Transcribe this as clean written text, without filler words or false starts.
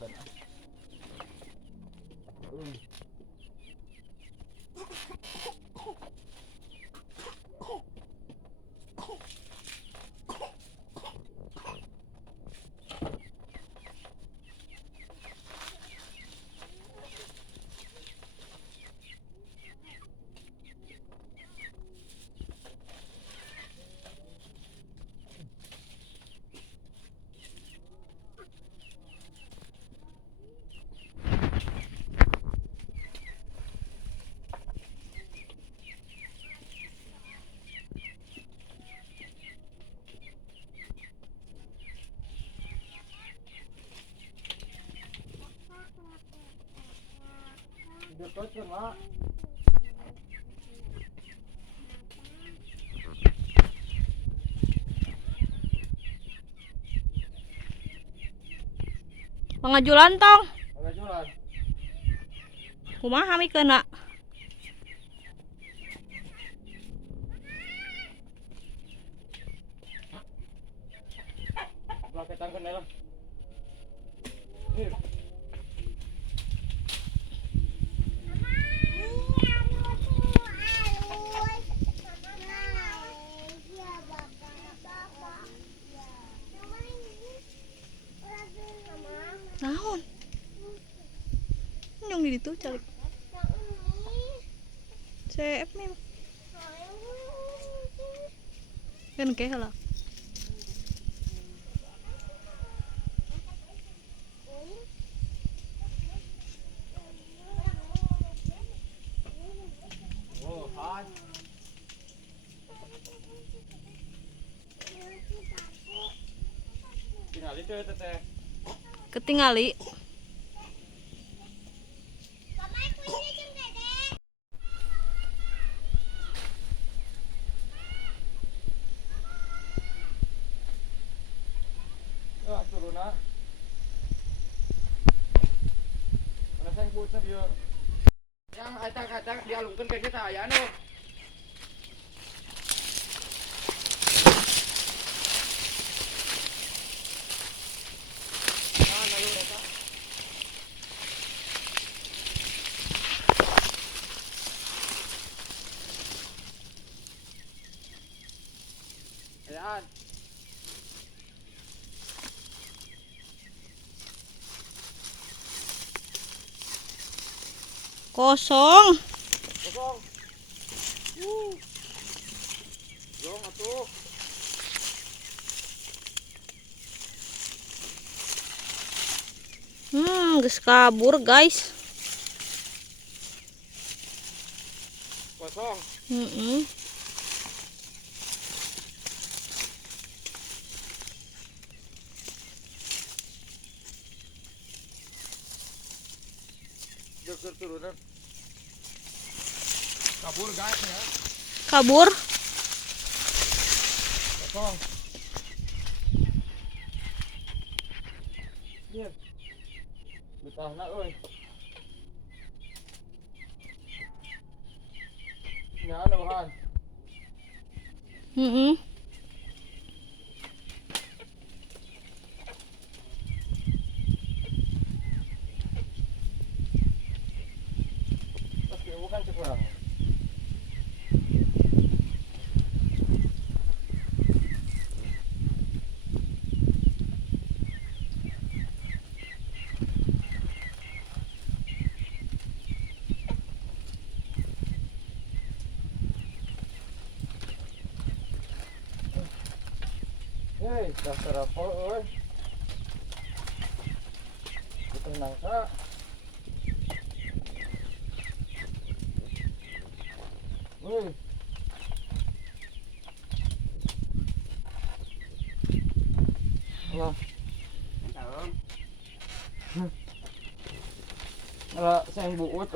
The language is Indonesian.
kan. Dekat kan, Mak. Pengajulan tong. Pengajulan. Kumaha mikeuna? Belakang kan lah. Nih. Naon? Nyong di ditu calik. CF nih. Kan kayak lah. Oh, Han. Tinggal itu ya, Teteh. Ketingali. Turun ah. Mana saya buat dia. Yang acak-acak dialungkan ke kita ya no. Nah, lalu eta. Ayaan. Kosong. Kosong. Dong atuh. Geus kabur, guys. Kosong. Heeh. Joker turunan. Kabur guys ya. Kabur. Kosong. Diam. Betahna euy. Nya anu Han. Heeh. Tapi bukan sekurang. Hei, dasar apa euy? Tenang kak. Woi. Allah. Kalau saya buut